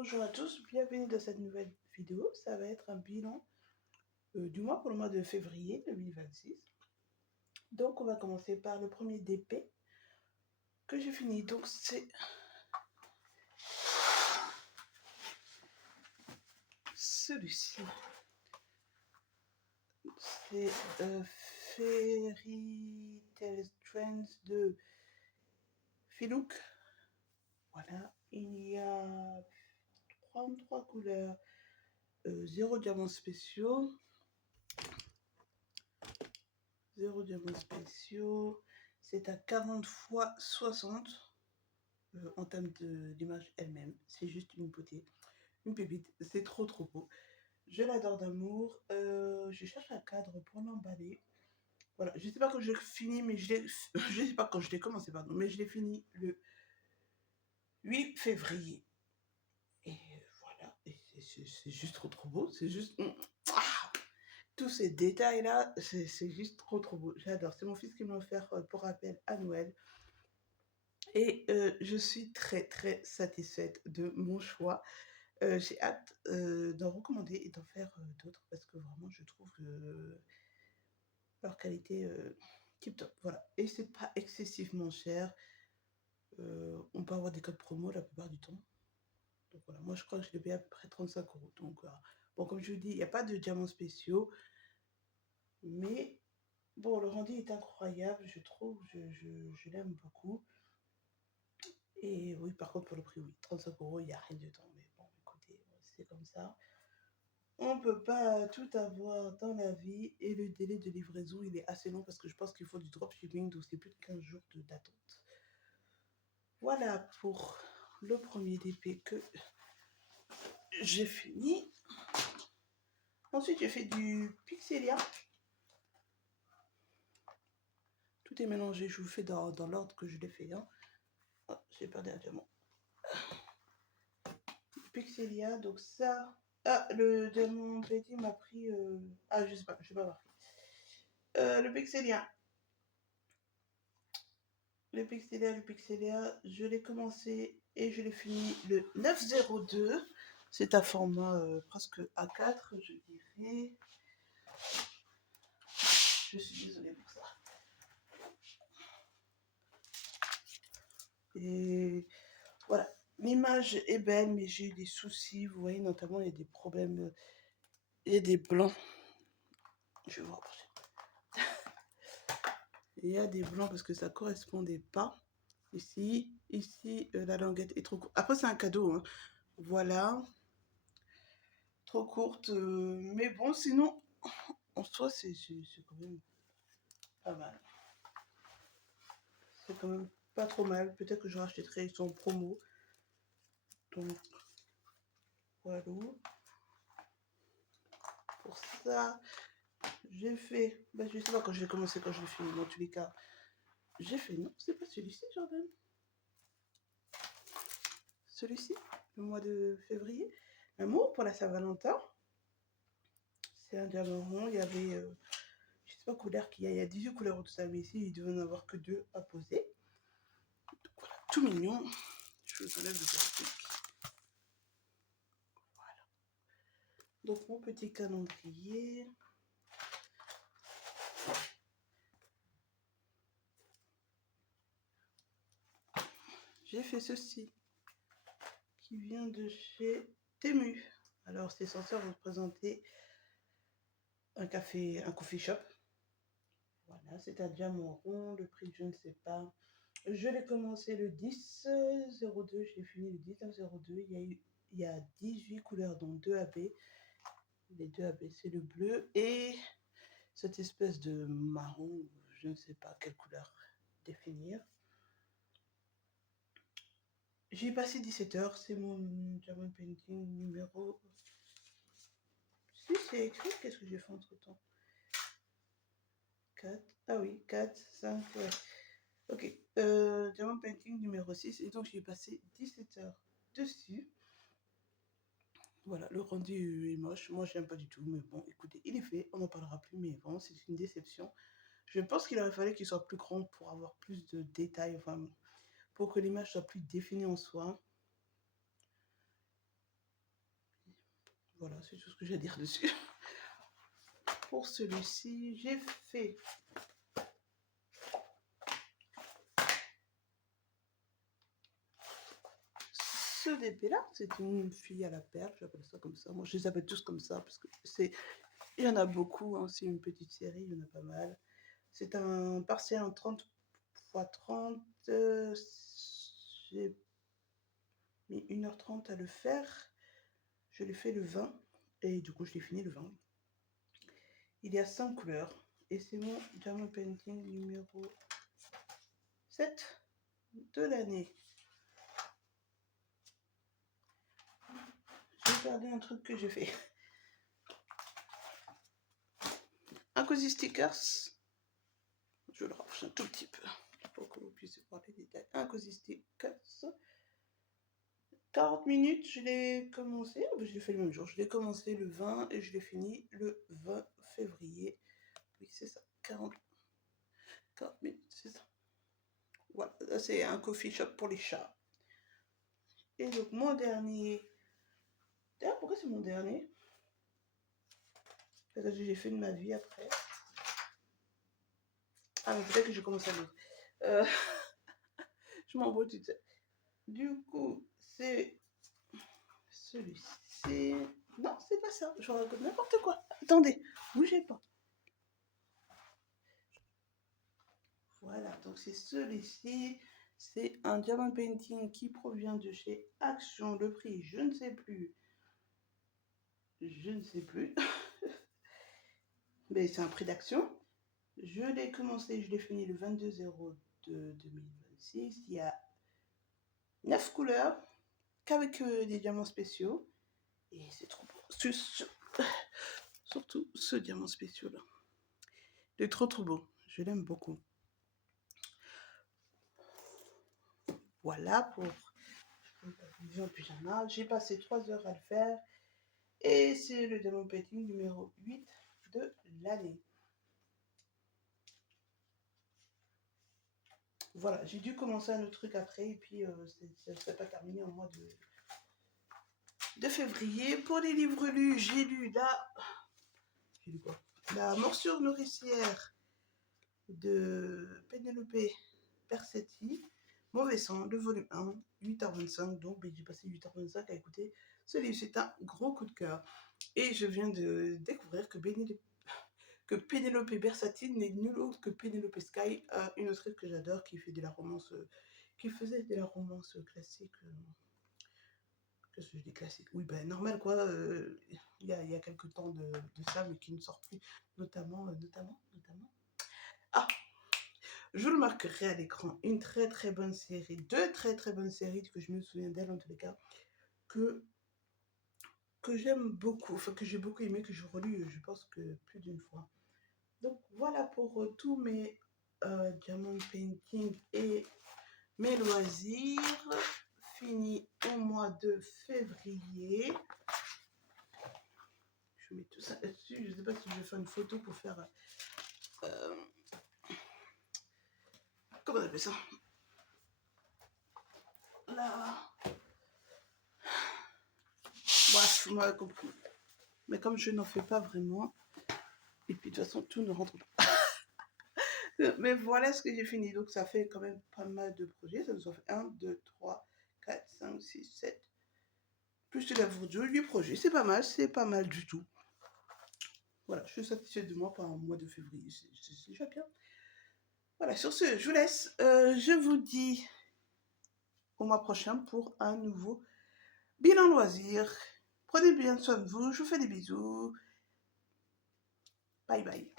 Bonjour à tous, bienvenue dans cette nouvelle vidéo. Ça va être un bilan du mois pour le mois de février 2026. Donc on va commencer par le premier DP que j'ai fini. Donc c'est celui-ci. C'est Fairy Tale Trends de Filouk. Voilà, il y a 33 couleurs, 0 diamants spéciaux. 0 diamants spéciaux. C'est à 40 x 60 en termes d'image elle-même. C'est juste une beauté, une pépite. C'est trop beau. Je l'adore d'amour. Je cherche un cadre pour l'emballer. Voilà, je sais pas quand je l'ai fini, mais je sais pas quand je l'ai commencé, pardon, mais je l'ai fini le 8 février. Et voilà, et c'est juste trop beau. C'est juste. Ah, tous ces détails-là, c'est juste trop beau. J'adore. C'est mon fils qui m'a offert pour rappel à Noël. Et je suis très satisfaite de mon choix. J'ai hâte d'en recommander et d'en faire d'autres parce que vraiment je trouve que leur qualité tip top. Voilà. Et c'est pas excessivement cher. On peut avoir des codes promo la plupart du temps. Donc voilà, moi je crois que je l'ai payé à peu près 35 euros. Donc voilà. Bon, comme je vous dis, il n'y a pas de diamants spéciaux. Mais bon, le rendu est incroyable, je trouve. Je l'aime beaucoup. Et oui, par contre, pour le prix, oui, 35 euros, il n'y a rien dedans. Mais bon, écoutez, c'est comme ça. On ne peut pas tout avoir dans la vie. Et le délai de livraison, il est assez long parce que je pense qu'il faut du dropshipping, donc c'est plus de 15 jours d'attente. Voilà pour le premier DP que j'ai fini. Ensuite, j'ai fait du Pixelia. Tout est mélangé, je vous fais dans l'ordre que je l'ai fait. Hein. Oh, j'ai perdu un diamant. Pixelia, donc ça. Ah, le diamant petit m'a pris. Ah, je sais pas, je vais pas voir. Le Pixelia. Le Pixelia, je l'ai commencé et je l'ai fini le 902. C'est un format presque A4, je dirais. Je suis désolée pour ça. Et voilà, l'image est belle, mais j'ai eu des soucis. Vous voyez, notamment, il y a des problèmes. Il y a des blancs. Je vais vous rapprocher. Il y a des blancs parce que ça correspondait pas. Ici, la languette est trop courte. Après, c'est un cadeau. Hein. Voilà. Trop courte. Mais bon, sinon, en soi, c'est quand même pas mal. C'est quand même pas trop mal. Peut-être que je rachèterai son promo. Donc, voilà. Pour ça, j'ai fait. Ben, je sais pas quand je vais commencer, quand je vais finir. Dans tous les cas, j'ai fait. Non, c'est pas celui-ci, Jordan. Celui-ci, le mois de février. L'amour pour la Saint-Valentin. C'est un diamant rond. Il y avait. Je sais pas couleur qu'il y a. Il y a 18 couleurs tout ça. Mais ici, il devait en avoir que 2 à poser. Donc, voilà, tout mignon. Je vous enlève le plastique. Voilà. Donc, mon petit calendrier. J'ai fait ceci qui vient de chez Temu. Alors, c'est censé représenter un café, un coffee shop. Voilà, c'est un diamant rond. Le prix, je ne sais pas. Je l'ai commencé le 10-02. J'ai fini le 19-02. Il y a 18 couleurs, dont 2 AB. Les 2 AB, c'est le bleu et cette espèce de marron. Je ne sais pas quelle couleur définir. J'ai passé 17 heures, c'est mon diamond painting numéro. Si c'est écrit, qu'est-ce que j'ai fait entre temps? 4. Ah oui, 4, 5, ouais. Ok. Diamond painting numéro 6. Et donc j'ai passé 17 heures dessus. Voilà, le rendu est moche. Moi, j'aime pas du tout. Mais bon, écoutez, il est fait. On n'en parlera plus. Mais bon, c'est une déception. Je pense qu'il aurait fallu qu'il soit plus grand pour avoir plus de détails. Enfin, pour que l'image soit plus définie en soi. Voilà, c'est tout ce que j'ai à dire dessus. Pour celui-ci, j'ai fait ce DP là, c'est une fille à la perle, j'appelle ça comme ça. Moi, je les appelle tous comme ça parce que il y en a beaucoup, hein, c'est une petite série, il y en a pas mal. C'est un partiel en 30 x 30. J'ai mis 1h30 à le faire. Je l'ai fait le 20 et du coup, je l'ai fini le 20. Il y a 5 couleurs et c'est mon Diamond Painting numéro 7 de l'année. J'ai perdu un truc que j'ai fait. Un Cozy Stickers. Je le rapproche un tout petit peu pour que vous puissiez voir les détails. Un Cozy Stickers. 40 minutes, je l'ai commencé. Je l'ai fait le même jour. Je l'ai commencé le 20 et je l'ai fini le 20 février. Oui, c'est ça. 40 minutes, c'est ça. Voilà, c'est un coffee shop pour les chats. Et donc, mon dernier. D'ailleurs, pourquoi c'est mon dernier? Parce que j'ai fait de ma vie après. Ah, mais peut-être que je commence à l'autre. Je m'envoie toute seule. Du coup, c'est celui-ci. Non, c'est pas ça. Je raconte n'importe quoi. Attendez, bougez pas. Voilà, donc c'est celui-ci. C'est un diamond painting qui provient de chez Action. Le prix, je ne sais plus. Je ne sais plus. Mais c'est un prix d'Action. Je l'ai commencé, je l'ai fini le 22/02/2026. Il y a 9 couleurs qu'avec des diamants spéciaux. Et c'est trop beau. Surtout ce diamant spéciaux là. Il est trop beau. Je l'aime beaucoup. Voilà pour vision pyjama. J'ai passé 3 heures à le faire. Et c'est le diamond painting numéro 8 de l'année. Voilà, j'ai dû commencer un autre truc après et puis ça ne s'est pas terminé au mois de février. Pour les livres lus, j'ai lu quoi? La morsure nourricière de Penelope Persetti. Mauvais sang, le volume 1, 8h25. Donc j'ai passé 8h25 à écouter ce livre. C'est un gros coup de cœur. Et je viens de découvrir que Penelope Bersati n'est nul autre que Penelope Sky, une autrice que j'adore qui fait de la romance, qui faisait de la romance classique. Qu'est-ce que je dis classique? Oui, ben normal quoi. Il y a quelques temps de ça, mais qui ne sort plus, notamment. Ah, je le marquerai à l'écran. Une très très bonne série, deux très très bonnes séries que je me souviens d'elle en tous les cas, que j'aime beaucoup, enfin que j'ai beaucoup aimé, que je relis, je pense que plus d'une fois. Donc voilà pour tous mes diamond painting et mes loisirs. Fini au mois de février. Je mets tout ça là-dessus. Je ne sais pas si je vais faire une photo pour faire... comment on appelle ça? Là. Bref, vous m'avez compris. Mais comme je n'en fais pas vraiment, et puis de toute façon, tout ne rentre pas. Mais voilà ce que j'ai fini. Donc ça fait quand même pas mal de projets. Ça nous en fait 1, 2, 3, 4, 5, 6, 7. Plus de la verdure, 8 projets. C'est pas mal du tout. Voilà, je suis satisfaite de moi par un mois de février. C'est déjà bien. Voilà, sur ce, je vous laisse. Je vous dis au mois prochain pour un nouveau bilan loisir. Prenez bien soin de vous. Je vous fais des bisous. Bye bye.